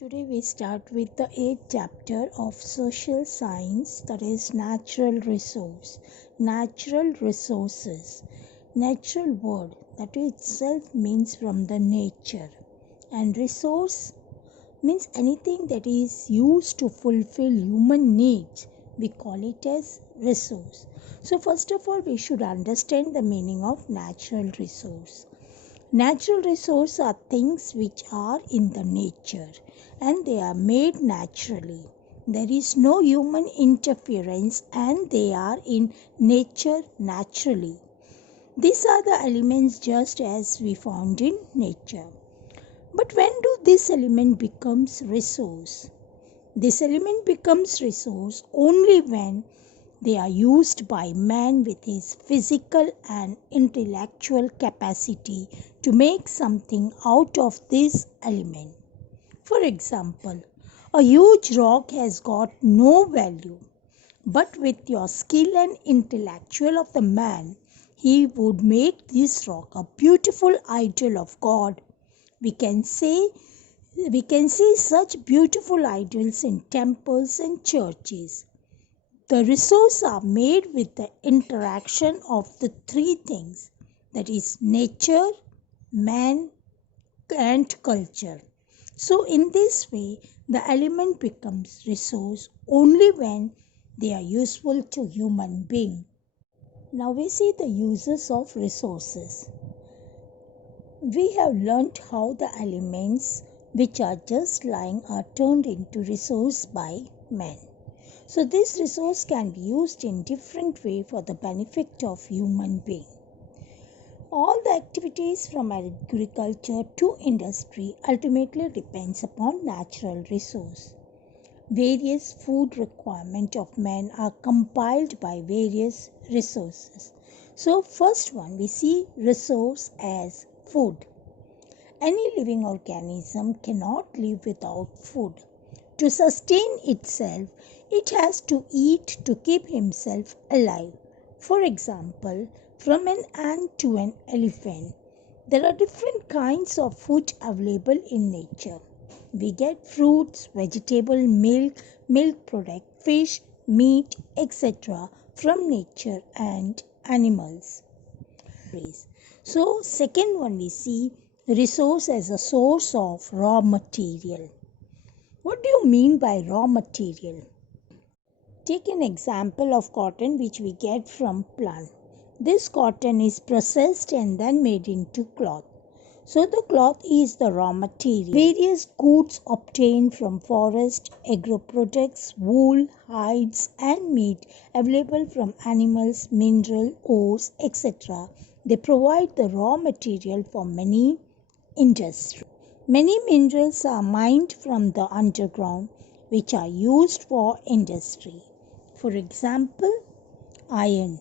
Today we start with the eighth chapter of social science, that is natural resource. Natural resources. Natural word that itself means from the nature, and resource means anything that is used to fulfill human needs. We call it as resource. So first of all we should understand the meaning of natural resource. Natural resources are things which are in the nature and they are made naturally. There is no human interference and they are in nature naturally. These are the elements just as we found in nature. But when do this element becomes resource? This element becomes resource only when they are used by man with his physical and intellectual capacity to make something out of this element. For example, a huge rock has got no value, but with your skill and intellectual of the man, he would make this rock a beautiful idol of God. We can say we can see such beautiful idols in temples and churches. The resources are made with the interaction of the three things, that is nature, man and culture. So in this way the element becomes resource only when they are useful to human being. Now we see the uses of resources. We have learnt how the elements which are just lying are turned into resource by man. So this resource can be used in different way for the benefit of human being. All the activities from agriculture to industry ultimately depends upon natural resource. Various food requirements of man are compiled by various resources. So first one we see resource as food. Any living organism cannot live without food. To sustain itself, it has to eat to keep himself alive. For example, from an ant to an elephant, there are different kinds of food available in nature. We get fruits, vegetable, milk product, fish, meat, etc. from nature and animals. So, second one we see resource as a source of raw material. What do you mean by raw material? Take an example of cotton which we get from plant. This cotton is processed and then made into cloth. So the cloth is the raw material. Various goods obtained from forest, agro products, wool, hides and meat available from animals, mineral, ores, etc. They provide the raw material for many industries. Many minerals are mined from the underground which are used for industry. For example, iron.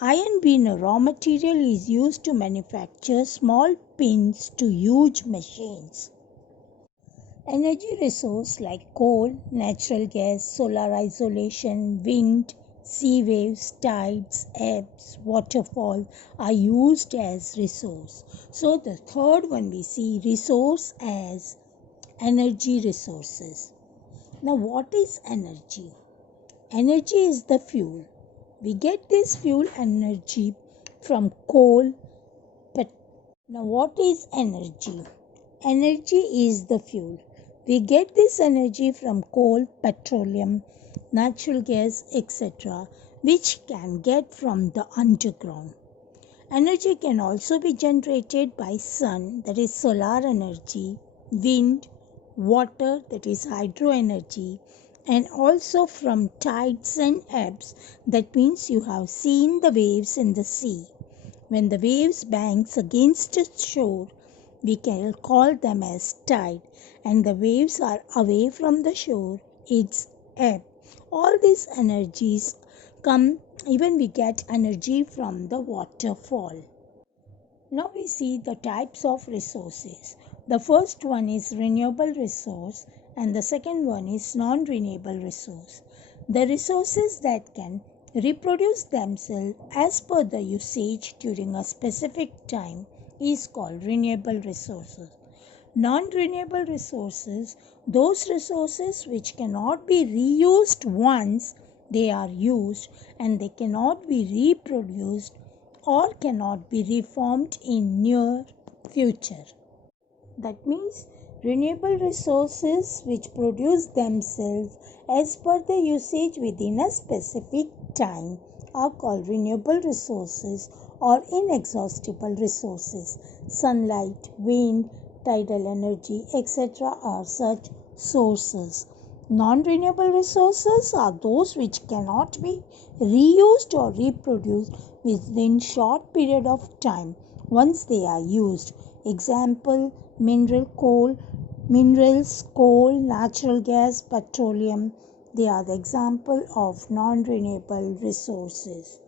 Iron being a raw material is used to manufacture small pins to huge machines. Energy resources like coal, natural gas, solar isolation, wind, sea waves, tides, ebbs, waterfall are used as resource. So the third one we see resource as energy resources. Now what is energy? Energy is the fuel. We get this fuel energy from coal. Now what is energy? Energy is the fuel. We get this energy from coal, petroleum, natural gas, etc., which can get from the underground. Energy can also be generated by sun, that is solar energy, wind, water, that is hydro energy, and also from tides and ebbs. That means you have seen the waves in the sea. When the waves bangs against the shore, we can call them as tide, and the waves are away from the shore, it's ebb. All these energies come, even we get energy from the waterfall. Now we see the types of resources. The first one is renewable resource and the second one is non-renewable resource. The resources that can reproduce themselves as per the usage during a specific time is called renewable resources. Non-renewable resources, those resources which cannot be reused once they are used and they cannot be reproduced or cannot be reformed in near future. That means renewable resources which produce themselves as per the usage within a specific time are called renewable resources or inexhaustible resources. Sunlight, wind, tidal energy, etc. are such sources. Non-renewable resources are those which cannot be reused or reproduced within short period of time once they are used. Example, minerals, coal, natural gas, petroleum. They are the example of non-renewable resources.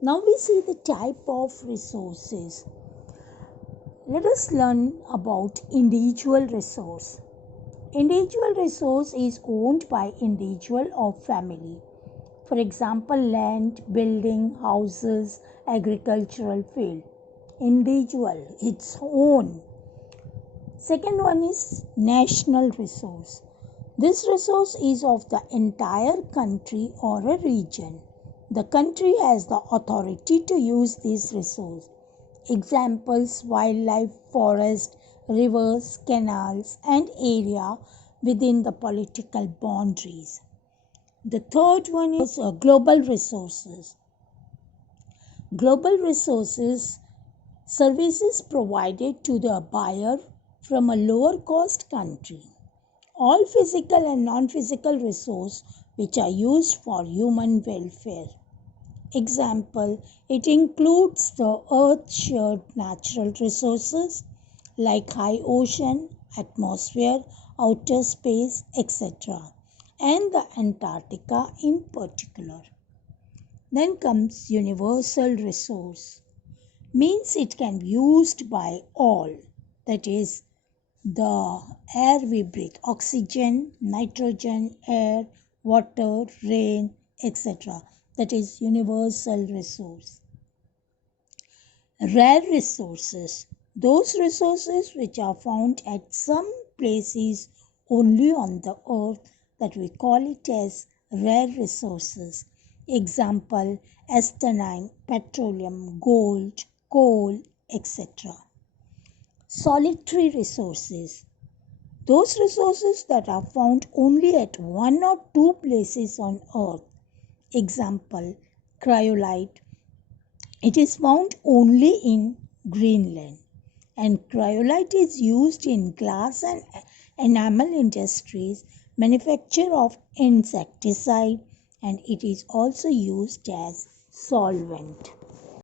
Now we see the type of resources. Let us learn about individual resource. Individual resource is owned by individual or family. For example, land, building, houses, agricultural field. Individual, its own. Second one is national resource. This resource is of the entire country or a region. The country has the authority to use this resource. Examples, wildlife, forest, rivers, canals, and area within the political boundaries. The third one is global resources. Global resources, services provided to the buyer from a lower cost country. All physical and non-physical resources which are used for human welfare. Example, it includes the earth's shared natural resources like high ocean, atmosphere, outer space, etc. and the Antarctica in particular. Then comes universal resource. Means it can be used by all. That is, the air we breathe, oxygen, nitrogen, air, water, rain, etc. That is universal resource. Rare resources, those resources which are found at some places only on the earth, that we call it as rare resources. Example, astenine, petroleum, gold, coal, etc. Solitary resources, those resources that are found only at one or two places on earth. Example, cryolite. It is found only in Greenland, and cryolite is used in glass and enamel industries, manufacture of insecticide, and it is also used as solvent.